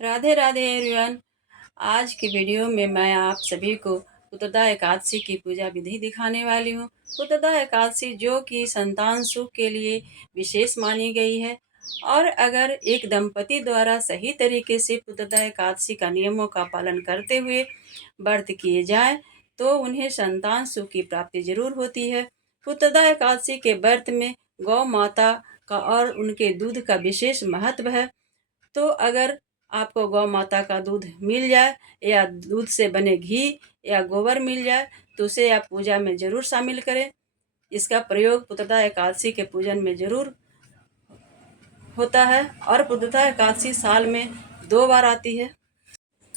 Radhe Radhe everyone. आज की video में मैं आप सभी को पुत्रदा एकादशी की पूजा विधि दिखाने वाली हूँ। पुत्रदा एकादशी जो कि संतान सुख के लिए विशेष मानी गई है और अगर एक दंपति द्वारा सही तरीके से पुत्रदा एकादशी का नियमों का पालन करते हुए व्रत किए जाए तो उन्हें संतान सुख की प्राप्ति जरूर होती है। पुत्रदा एकादशी के व्रत में गौ माता का और उनके दूध का विशेष महत्व है। तो अगर आपको गौ माता का दूध मिल जाए या दूध से बने घी या गोबर मिल जाए तो उसे आप पूजा में ज़रूर शामिल करें। इसका प्रयोग पुत्रदा एकादशी के पूजन में ज़रूर होता है और पुत्रदा एकादशी साल में 2 बार आती है,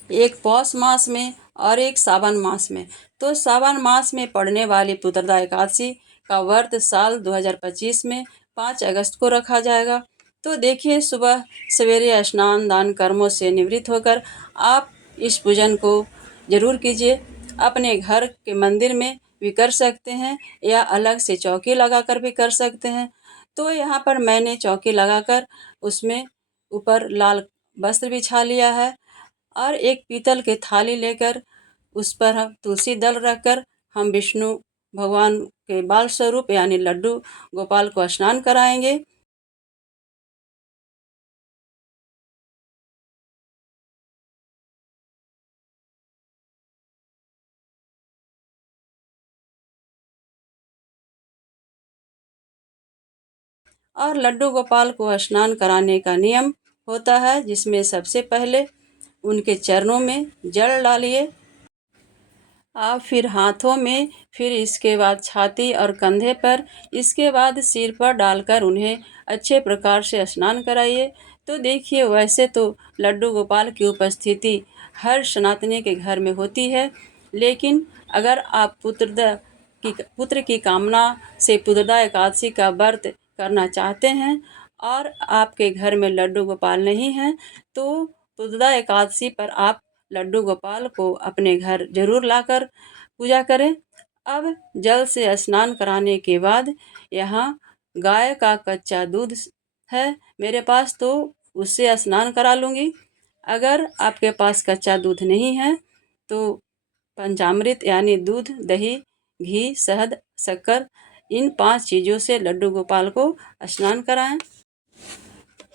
एक पौष मास में और एक सावन मास में। तो सावन मास में पड़ने वाली पुत्रदा एकादशी का व्रत साल 2025 में 5 अगस्त को रखा जाएगा। तो देखिए, सुबह सवेरे स्नान दान कर्मों से निवृत्त होकर आप इस पूजन को जरूर कीजिए। अपने घर के मंदिर में भी कर सकते हैं या अलग से चौकी लगाकर भी कर सकते हैं। तो यहाँ पर मैंने चौकी लगाकर उसमें ऊपर लाल वस्त्र बिछा लिया है और एक पीतल की थाली लेकर उस पर हम तुलसी दल रखकर हम विष्णु भगवान के बाल स्वरूप यानी लड्डू गोपाल को स्नान कराएंगे। और लड्डू गोपाल को स्नान कराने का नियम होता है, जिसमें सबसे पहले उनके चरणों में जल डालिए, आप फिर हाथों में, फिर इसके बाद छाती और कंधे पर, इसके बाद सिर पर डालकर उन्हें अच्छे प्रकार से स्नान कराइए। तो देखिए, वैसे तो लड्डू गोपाल की उपस्थिति हर सनातनी के घर में होती है, लेकिन अगर आप पुत्र की कामना से पुत्रदा एकादशी का व्रत करना चाहते हैं और आपके घर में लड्डू गोपाल नहीं हैं तो पुत्रदा एकादशी पर आप लड्डू गोपाल को अपने घर जरूर लाकर पूजा करें। अब जल से स्नान कराने के बाद यहाँ गाय का कच्चा दूध है मेरे पास, तो उससे स्नान करा लूँगी। अगर आपके पास कच्चा दूध नहीं है तो पंचामृत यानी दूध, दही, घी, शहद, शक्कर, इन 5 चीज़ों से लड्डू गोपाल को स्नान कराएं।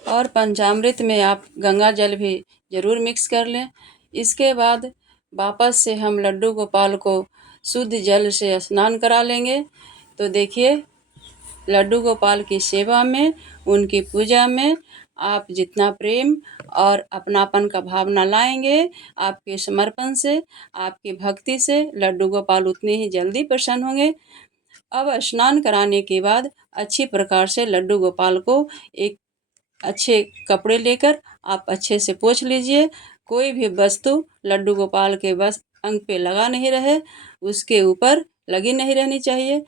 और पंचामृत में आप गंगा जल भी ज़रूर मिक्स कर लें। इसके बाद वापस से हम लड्डू गोपाल को शुद्ध जल से स्नान करा लेंगे। तो देखिए, लड्डू गोपाल की सेवा में, उनकी पूजा में आप जितना प्रेम और अपनापन का भावना लाएंगे, आपके समर्पण से, आपकी भक्ति से लड्डू गोपाल उतने ही जल्दी प्रसन्न होंगे। अब स्नान कराने के बाद अच्छी प्रकार से लड्डू गोपाल को एक अच्छे कपड़े लेकर आप अच्छे से पोंछ लीजिए। कोई भी वस्तु लड्डू गोपाल के बस अंग पे लगा नहीं रहे, उसके ऊपर लगी नहीं रहनी चाहिए।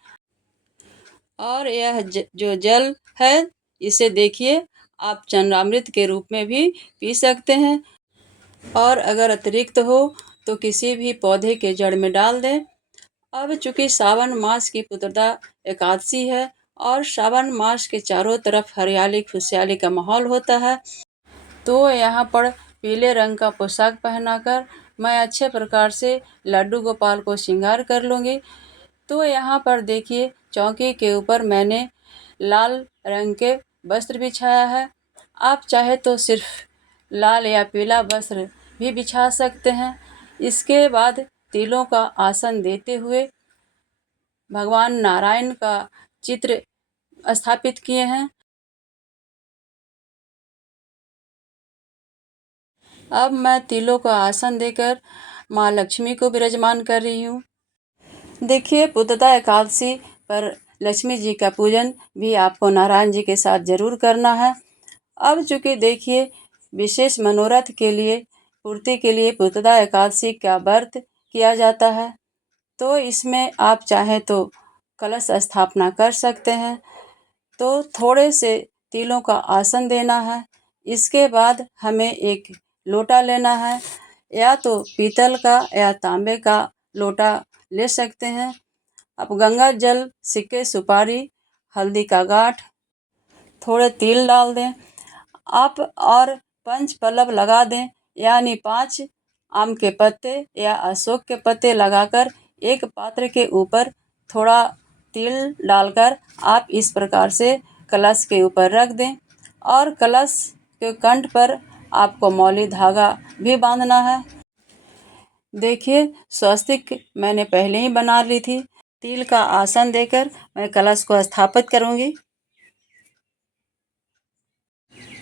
और यह जो जल है, इसे देखिए आप चरणामृत के रूप में भी पी सकते हैं और अगर अतिरिक्त हो तो किसी भी पौधे के जड़ में डाल दें। अब चूंकि सावन मास की पुत्रदा एकादशी है और सावन मास के चारों तरफ हरियाली खुशहाली का माहौल होता है, तो यहाँ पर पीले रंग का पोशाक पहनाकर मैं अच्छे प्रकार से लड्डू गोपाल को श्रृंगार कर लूँगी। तो यहाँ पर देखिए, चौकी के ऊपर मैंने लाल रंग के वस्त्र बिछाया है। आप चाहे तो सिर्फ लाल या पीला वस्त्र भी बिछा सकते हैं। इसके बाद तिलों का आसन देते हुए भगवान नारायण का चित्र स्थापित किए हैं। अब मैं तिलों का आसन देकर माँ लक्ष्मी को विराजमान कर रही हूँ। देखिए, पुत्रदा एकादशी पर लक्ष्मी जी का पूजन भी आपको नारायण जी के साथ ज़रूर करना है। अब चूँकि देखिए, विशेष मनोरथ के लिए पूर्ति के लिए पुत्रदा एकादशी का व्रत किया जाता है, तो इसमें आप चाहें तो कलश स्थापना कर सकते हैं। तो थोड़े से तिलों का आसन देना है। इसके बाद हमें एक लोटा लेना है, या तो पीतल का या तांबे का लोटा ले सकते हैं। अब गंगा जल, सिक्के, सुपारी, हल्दी का गांठ, थोड़े तिल डाल दें आप और पंच पल्लव लगा दें यानी 5 आम के पत्ते या अशोक के पत्ते लगाकर एक पात्र के ऊपर थोड़ा तिल डालकर आप इस प्रकार से कलश के ऊपर रख दें और कलश के कंठ पर आपको मौली धागा भी बांधना है। देखिए, स्वस्तिक मैंने पहले ही बना ली थी। तिल का आसन देकर मैं कलश को स्थापित करूंगी।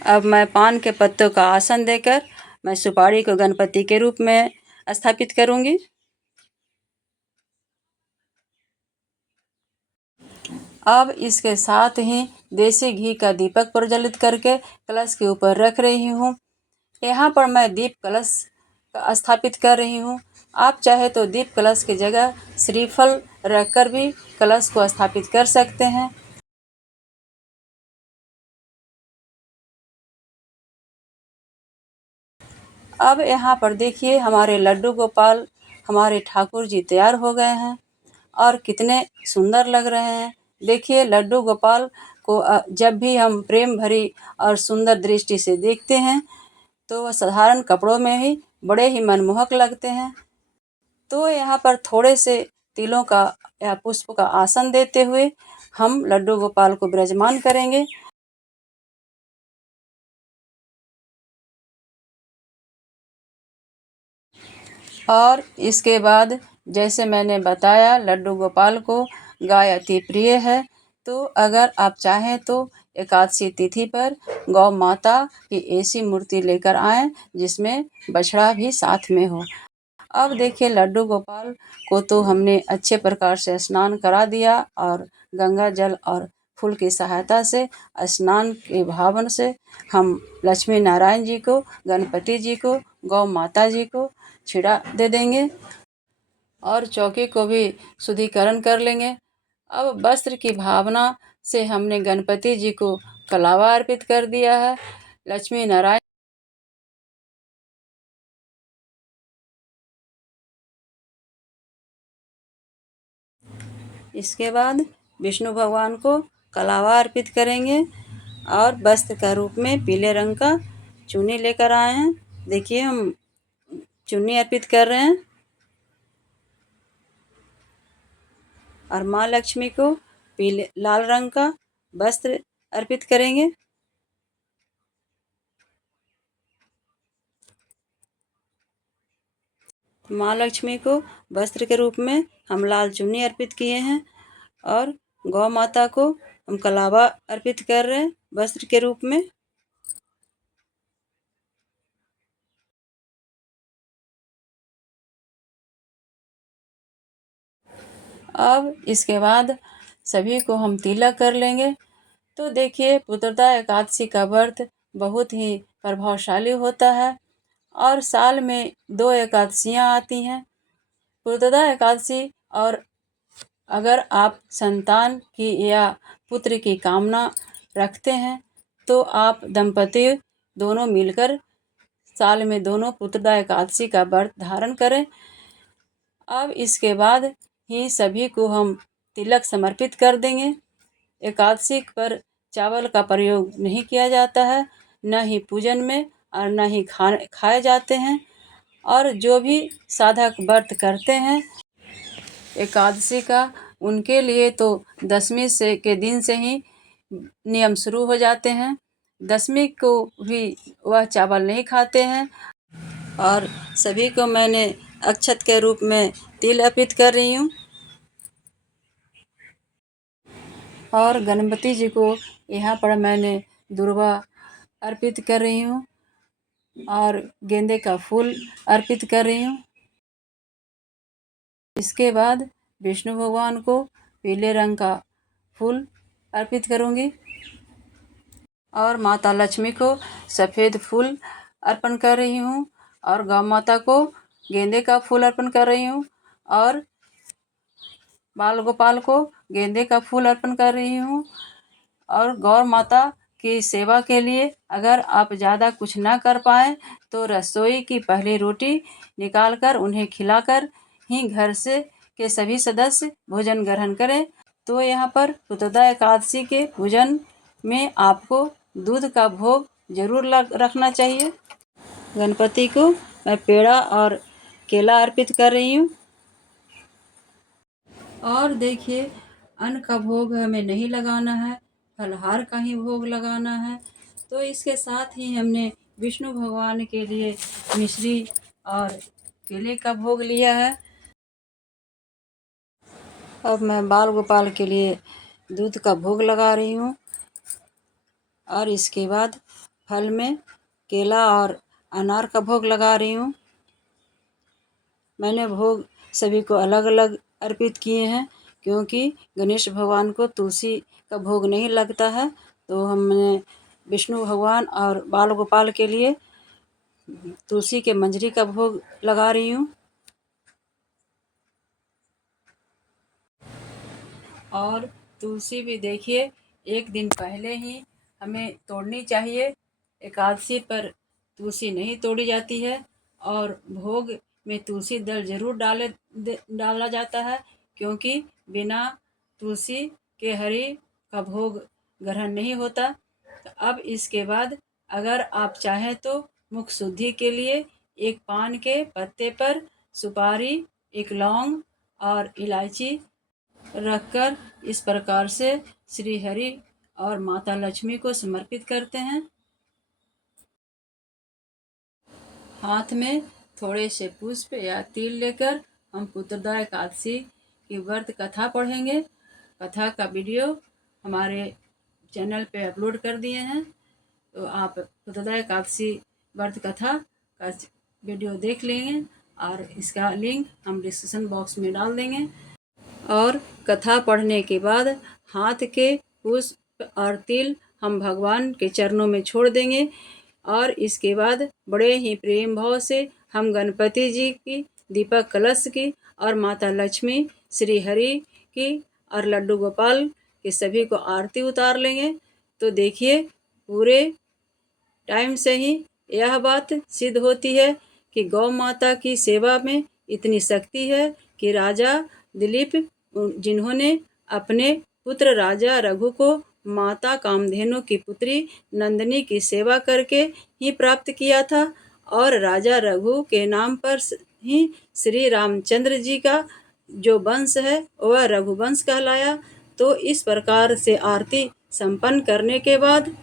अब मैं पान के पत्तों का आसन देकर मैं सुपारी को गणपति के रूप में स्थापित करूंगी। अब इसके साथ ही देसी घी का दीपक प्रज्वलित करके कलश के ऊपर रख रही हूँ। यहाँ पर मैं दीप कलश स्थापित कर रही हूँ। आप चाहे तो दीप कलश की जगह श्रीफल रखकर भी कलश को स्थापित कर सकते हैं। अब यहाँ पर देखिए, हमारे लड्डू गोपाल, हमारे ठाकुर जी तैयार हो गए हैं और कितने सुंदर लग रहे हैं। देखिए, लड्डू गोपाल को जब भी हम प्रेम भरी और सुंदर दृष्टि से देखते हैं तो वह साधारण कपड़ों में ही बड़े ही मनमोहक लगते हैं। तो यहाँ पर थोड़े से तिलों का या पुष्प का आसन देते हुए हम लड्डू गोपाल को विराजमान करेंगे। और इसके बाद जैसे मैंने बताया, लड्डू गोपाल को गाय अति प्रिय है। तो अगर आप चाहें तो एकादशी तिथि पर गौ माता की ऐसी मूर्ति लेकर आएं जिसमें बछड़ा भी साथ में हो। अब देखिए, लड्डू गोपाल को तो हमने अच्छे प्रकार से स्नान करा दिया और गंगा जल और फूल की सहायता से स्नान के भावन से हम लक्ष्मी नारायण जी को, गणपति जी को, गौ माता जी को छिड़ा दे देंगे और चौकी को भी शुद्धिकरण कर लेंगे। अब वस्त्र की भावना से हमने गणपति जी को कलावा अर्पित कर दिया है। लक्ष्मी नारायण इसके बाद विष्णु भगवान को कलावा अर्पित करेंगे और वस्त्र का रूप में पीले रंग का चुन्नी लेकर आए हैं। देखिए, हम चुन्नी अर्पित कर रहे हैं और माँ लक्ष्मी को पीले लाल रंग का वस्त्र अर्पित करेंगे। माँ लक्ष्मी को वस्त्र के रूप में हम लाल चुन्नी अर्पित किए हैं और गौ माता को हम कलावा अर्पित कर रहे हैं वस्त्र के रूप में। अब इसके बाद सभी को हम तिलक कर लेंगे। तो देखिए, पुत्रदा एकादशी का व्रत बहुत ही प्रभावशाली होता है और साल में 2 एकादशियाँ आती हैं, पुत्रदा एकादशी और अगर आप संतान की या पुत्र की कामना रखते हैं तो आप दंपति दोनों मिलकर साल में दोनों पुत्रदा एकादशी का व्रत धारण करें। अब इसके बाद ही सभी को हम तिलक समर्पित कर देंगे। एकादशी पर चावल का प्रयोग नहीं किया जाता है, न ही पूजन में और न ही खाए जाते हैं। और जो भी साधक व्रत करते हैं एकादशी का, उनके लिए तो दशमी से के दिन से ही नियम शुरू हो जाते हैं। दशमी को भी वह चावल नहीं खाते हैं। और सभी को मैंने अक्षत के रूप में तिल अर्पित कर रही हूँ और गणपति जी को यहाँ पर मैंने दुर्वा अर्पित कर रही हूँ और गेंदे का फूल अर्पित कर रही हूँ। इसके बाद विष्णु भगवान को पीले रंग का फूल अर्पित करूँगी और माता लक्ष्मी को सफ़ेद फूल अर्पण कर रही हूँ और गौ माता को गेंदे का फूल अर्पण कर रही हूँ और बाल गोपाल को गेंदे का फूल अर्पण कर रही हूँ। और गौ माता की सेवा के लिए अगर आप ज़्यादा कुछ ना कर पाएँ तो रसोई की पहली रोटी निकालकर उन्हें खिलाकर ही घर से के सभी सदस्य भोजन ग्रहण करें। तो यहाँ पर पुत्रदा एकादशी के पूजन में आपको दूध का भोग जरूर रखना चाहिए। गणपति को मैं पेड़ा और केला अर्पित कर रही हूँ। और देखिए, अन्न का भोग हमें नहीं लगाना है, फलाहार का ही भोग लगाना है। तो इसके साथ ही हमने विष्णु भगवान के लिए मिश्री और केले का भोग लिया है। अब मैं बाल गोपाल के लिए दूध का भोग लगा रही हूँ और इसके बाद फल में केला और अनार का भोग लगा रही हूँ। मैंने भोग सभी को अलग अलग अर्पित किए हैं, क्योंकि गणेश भगवान को तुलसी का भोग नहीं लगता है। तो हमने विष्णु भगवान और बाल गोपाल के लिए तुलसी के मंजरी का भोग लगा रही हूँ। और तुलसी भी देखिए, एक दिन पहले ही हमें तोड़नी चाहिए। एकादशी पर तुलसी नहीं तोड़ी जाती है और भोग में तुलसी दल जरूर डाला जाता है, क्योंकि बिना तुलसी के हरि का भोग ग्रहण नहीं होता। तो अब इसके बाद अगर आप चाहें तो मुख शुद्धि के लिए एक पान के पत्ते पर सुपारी, एक लौंग और इलायची रखकर इस प्रकार से श्री हरि और माता लक्ष्मी को समर्पित करते हैं। हाथ में थोड़े से पुष्प या तिल लेकर हम पुत्रदा एकादशी की व्रत कथा पढ़ेंगे। कथा का वीडियो हमारे चैनल पे अपलोड कर दिए हैं, तो आप पुत्रदा एकादशी व्रत कथा का वीडियो देख लेंगे और इसका लिंक हम डिस्क्रिप्शन बॉक्स में डाल देंगे। और कथा पढ़ने के बाद हाथ के पुष्प और तिल हम भगवान के चरणों में छोड़ देंगे और इसके बाद बड़े ही प्रेम भाव से हम गणपति जी की, दीपक कलश की और माता लक्ष्मी, श्री हरि की और लड्डू गोपाल के सभी को आरती उतार लेंगे। तो देखिए, पूरे टाइम से ही यह बात सिद्ध होती है कि गौ माता की सेवा में इतनी शक्ति है कि राजा दिलीप, जिन्होंने अपने पुत्र राजा रघु को माता कामधेनु की पुत्री नंदिनी की सेवा करके ही प्राप्त किया था, और राजा रघु के नाम पर ही श्री रामचंद्र जी का जो वंश है वह रघुवंश कहलाया। तो इस प्रकार से आरती संपन्न करने के बाद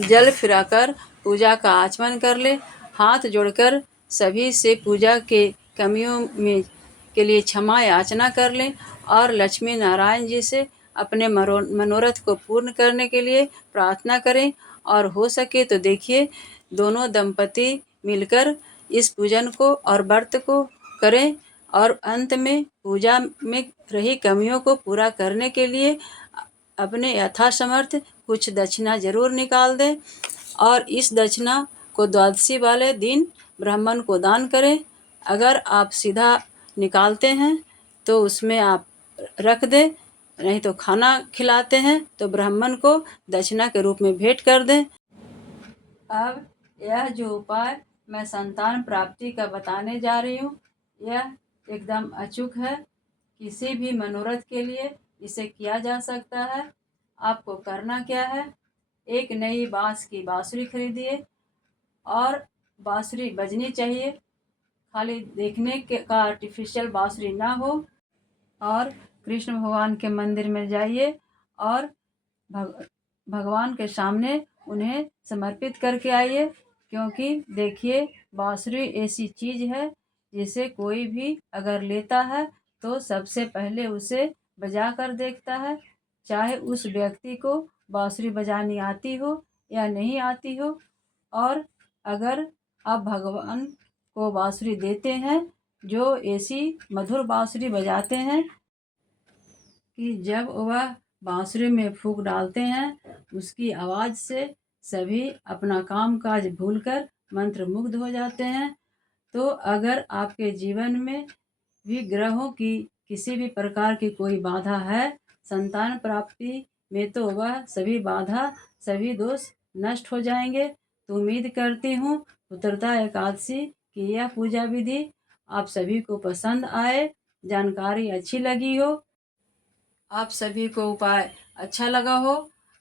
जल फिराकर पूजा का आचमन कर ले। हाथ जोड़कर सभी से पूजा के कमियों में के लिए क्षमा याचना कर लें और लक्ष्मी नारायण जी से अपने मनोरथ को पूर्ण करने के लिए प्रार्थना करें। और हो सके तो देखिए, दोनों दंपति मिलकर इस पूजन को और व्रत को करें और अंत में पूजा में रही कमियों को पूरा करने के लिए अपने यथासमर्थ कुछ दक्षिणा जरूर निकाल दें और इस दक्षिणा को द्वादशी वाले दिन ब्राह्मण को दान करें। अगर आप सीधा निकालते हैं तो उसमें आप रख दें, नहीं तो खाना खिलाते हैं तो ब्राह्मण को दक्षिणा के रूप में भेंट कर दें। अब यह जो उपाय मैं संतान प्राप्ति का बताने जा रही हूँ, यह एकदम अचूक है। किसी भी मनोरथ के लिए इसे किया जा सकता है। आपको करना क्या है, एक नई बांस की बांसुरी खरीदिए और बांसुरी बजनी चाहिए, खाली देखने के का आर्टिफिशियल बांसुरी ना हो। और कृष्ण भगवान के मंदिर में जाइए और भगवान के सामने उन्हें समर्पित करके आइए, क्योंकि देखिए, बांसुरी ऐसी चीज़ है जिसे कोई भी अगर लेता है तो सबसे पहले उसे बजा कर देखता है, चाहे उस व्यक्ति को बांसुरी बजानी आती हो या नहीं आती हो। और अगर आप भगवान को बांसुरी देते हैं जो ऐसी मधुर बांसुरी बजाते हैं कि जब वह बांसुरी में फूंक डालते हैं, उसकी आवाज़ से सभी अपना काम काज भूलकर मंत्रमुग्ध हो जाते हैं। तो अगर आपके जीवन में भी ग्रहों की किसी भी प्रकार की कोई बाधा है संतान प्राप्ति में, तो वह सभी बाधा, सभी दोष नष्ट हो जाएंगे। तो उम्मीद करती हूँ पुत्रदा एकादशी की यह पूजा विधि आप सभी को पसंद आए, जानकारी अच्छी लगी हो, आप सभी को उपाय अच्छा लगा हो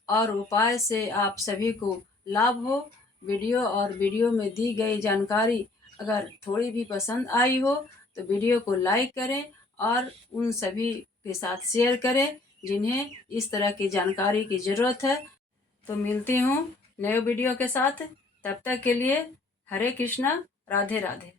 और उपाय से आप सभी को लाभ हो। वीडियो में दी गई जानकारी अगर थोड़ी भी पसंद आई हो तो वीडियो को लाइक करें और उन सभी के साथ शेयर करें जिन्हें इस तरह की जानकारी की ज़रूरत है। तो मिलती हूँ नए वीडियो के साथ, तब तक के लिए हरे कृष्णा, राधे राधे।